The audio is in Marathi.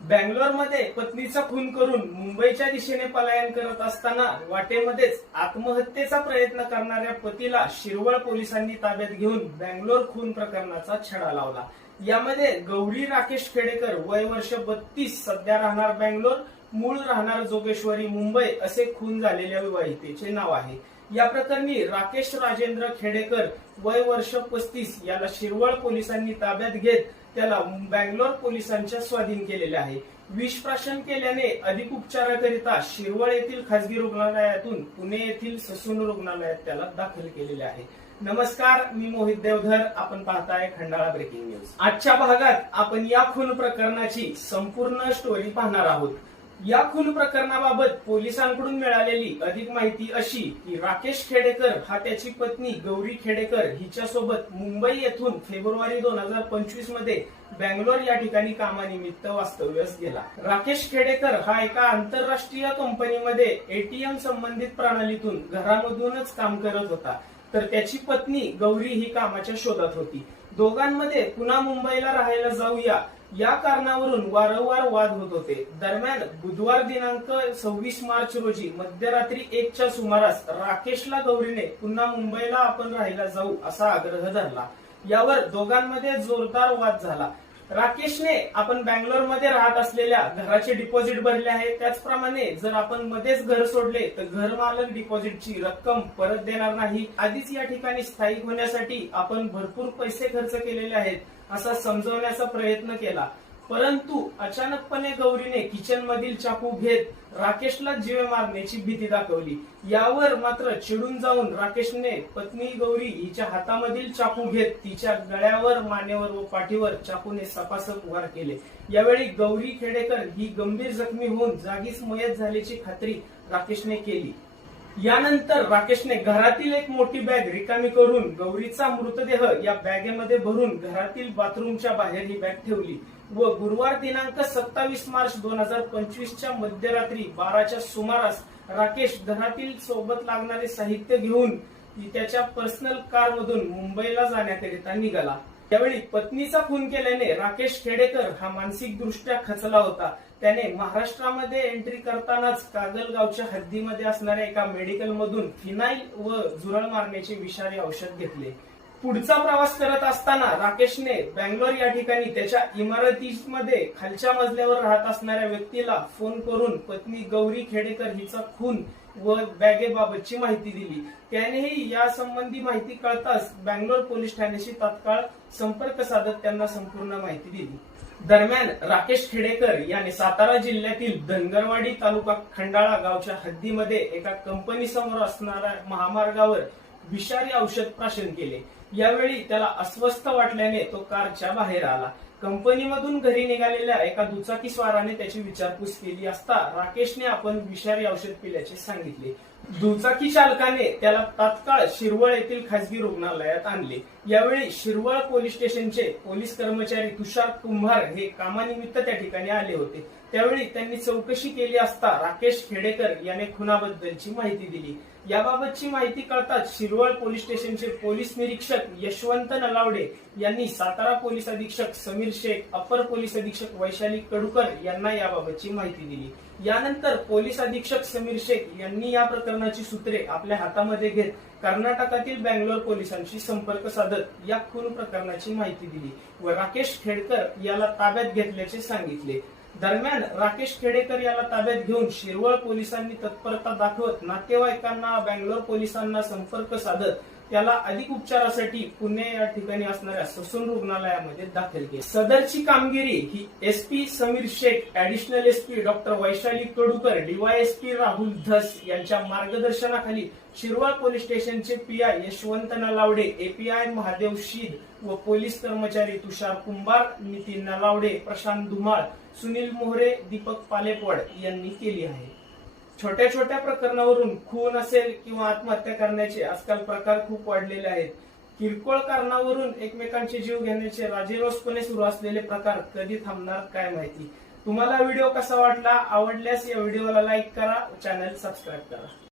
बँगलोरमध्ये पत्नीचा खून करून मुंबईच्या दिशेने पलायन करत असताना वाटेमध्येच आत्महत्येचा प्रयत्न करणाऱ्या पतीला शिरवळ पोलिसांनी ताब्यात घेऊन बँगलोर खून प्रकरणाचा छडा लावला। यामध्ये गौरी राकेश खेडेकर वय वर्ष 32, सध्या राहणार बँगलोर, मूळ राहणार जोगेश्वरी मुंबई असे खून झालेल्या विवाहितेचे नाव आहे। या प्रकरणी राकेश राजेंद्र खेडेकर वय वर्ष 35 याला शिरवळ पोलिसांनी ताब्यात घेत त्याला बँगलोर पोलिसांच्या स्वाधीन केलेले आहे। विषप्राशन केल्याने अधिक उपचाराकरिता शिरवळ येथील खासगी रुग्णालयातून पुणे येथील ससून रुग्णालयात त्याला दाखल केलेले आहे। नमस्कार, मी मोहित देवधर, आपण पाहताय खंडाळा ब्रेकिंग न्यूज। आजच्या भागात आपण या खून प्रकरणाची संपूर्ण स्टोरी पाहणार आहोत। या खून प्रकरणाबाबत पोलिसांकडून मिळालेली अधिक माहिती अशी की राकेश खेडेकर हा त्याची पत्नी गौरी खेडेकर हिच्यासोबत मुंबई येथून फेब्रुवारी 2025 मध्ये बँगलोर या ठिकाणी कामानिमित्त वास्तव्यास गेला। राकेश खेडेकर हा एका आंतरराष्ट्रीय कंपनीमध्ये एटीएम संबंधित प्रणालीतून घरामधूनच काम करत होता, तर त्याची पत्नी गौरी ही कामाच्या शोधात होती। दोघांमध्ये पुन्हा मुंबईला राहायला जाऊया या कारणावरून वारंवार वाद होत होते। दरम्यान बुधवार दिनांक 26 मार्च रोजी मध्यरात्री 1च्या सुमारास राकेशला गौरीने पुन्हा मुंबईला आपण राहायला जाऊ असा आग्रह धरला। यावर दोघांमध्ये जोरदार वाद झाला। राकेशने आपण बँगलोर मध्ये राहत असलेल्या घराचे डिपॉझिट भरले आहे, त्याचप्रमाणे जर आपण मध्येच घर सोडले तर घर मालक डिपॉझिटची रक्कम परत देणार नाही, आधीच या ठिकाणी स्थायिक होण्यासाठी आपण भरपूर पैसे खर्च केलेले आहेत असा समजवण्याचा प्रयत्न केला। परंतु अचानकपणे गौरीने किचन मधील चाकू घेत राकेशला जीवे मारण्याची भीती दाखवली। यावर मात्र चिडून जाऊन राकेशने पत्नी गौरी हिच्या हातामधील चाकू घेत तिच्या गळ्यावर, मानेवर व पाठीवर चाकूने सपासप वार केले। यावेळी गौरी खेडेकर ही गंभीर जखमी होऊन जागीच मयत झाल्याची खात्री राकेशने केली। यानंतर राकेशने घरातील एक मोठी बॅग रिकामी करून गौरीचा मृतदेह या बॅगेमध्ये भरून घरातील बाथरूमच्या बाहेर ही बॅग ठेवली व गुरुवार दिनांक 27 मार्च 2025च्या मध्यरात्री 12च्या सुमारास राकेश घरातील सोबत लागणारे साहित्य घेऊन त्याच्या पर्सनल कार मधून मुंबईला जाण्याकरिता निघाला। त्यावेळी पत्नीचा खून केल्याने राकेश खेडेकर हा मानसिक दृष्ट्या खचला होता। त्याने महाराष्ट्रामध्ये एंट्री करतानाच कागलगावच्या हद्दीमध्ये असणाऱ्या एका मेडिकल मधून फिनाईल व झुरळ मारण्याचे विषारी औषध घेतले। पुढचा प्रवास करत असताना राकेशने बँगलोर या ठिकाणी त्याच्या इमारतीमध्ये खालच्या मजल्यावर राहत असणाऱ्या व्यक्तीला फोन करून पत्नी गौरी खेडेकर हिचा खून व बॅगेबाबतची माहिती दिली। त्यानेही या संबंधी माहिती कळताच बँगलोर पोलीस ठाण्याशी तात्काळ संपर्क साधत त्यांना संपूर्ण माहिती दिली। दरम्यान राकेश खेडेकर याने सातारा जिल्ह्यातील धनगरवाडी तालुका खंडाळा गावच्या हद्दीमध्ये एका कंपनी समोर असणाऱ्या महामार्गावर विषारी औषध प्राशन केले। यावेळी त्याला अस्वस्थ वाटल्याने तो कारच्या बाहेर आला। कंपनीमधून घरी निघालेल्या एका दुचाकी स्वाराने त्याची विचारपूस केली असता राकेशने आपण विषारी औषध पिल्याचे सांगितले। दुचाकी चालकाने त्याला तात्काळ शिरवळ येथील खासगी रुग्णालयात आणले। यावेळी शिरवळ पोलीस स्टेशनचे पोलीस कर्मचारी तुषार कुंभार हे कामानिमित्त त्या ठिकाणी आले होते। त्यावेळी त्यांनी चौकशी केली असता राकेश खेडेकर याने खुनाबद्दलची माहिती दिली। याबाबतची माहिती कळताच शिरवळ पोलीस स्टेशनचे पोलीस निरीक्षक यशवंत नलावडे यांनी सातारा पोलीस अधीक्षक समीर शेख, अपर पोलीस अधीक्षक वैशाली कडूकर यांना याबाबतची माहिती दिली। यानंतर पोलीस अधीक्षक समीर शेख यांनी या प्रकरणाची सूत्रे आपल्या हातामध्ये घेत कर्नाटकातील बँगलोर पोलिसांशी संपर्क साधत या खून प्रकरणाची माहिती दिली व राकेश खेडेकर याला ताब्यात घेतल्याचे सांगितले। दरम्यान राकेश खेडेकर याला ताब्यात घेऊन शिरवळ पोलिसांनी तत्परता दाखवत नातेवाईकांना, बँगलोर पोलिसांना संपर्क साधत त्याला अधिक उपचारासाठी पुणे या ठिकाणी असणाऱ्या ससून रुग्णालयामध्ये दाखल केले। सदरची कामगिरी ही SP Sameer Shaikh, additional SP doctor Vaishali Kadukar, DYSP Rahul Dhas यांच्या मार्गदर्शनाखाली शिरवळ पोलीस स्टेशनचे पीआय यशवंत नलावडे, एपीआय महादेव शीद व पोलीस कर्मचारी तुषार कुंभार, नितीन नलावडे, प्रशांत धुमाळ, सुनील मोहरे, दीपक पालेपड यांनी केली आहे। छोट्या छोट्या प्रकरणावरून खून असेल किंवा आत्महत्या करण्याचे आजकाल प्रकार खूप वाढलेले आहेत। किरकोळ कारणावरून एकमेकांचे जीव घेण्याचे राजेरोसपणे सुरू असलेले प्रकार कधी थांबणार काय माहिती। तुम्हाला व्हिडिओ कसा वाटला? आवडल्यास या व्हिडिओला लाईक करा, चॅनल सबस्क्राईब करा।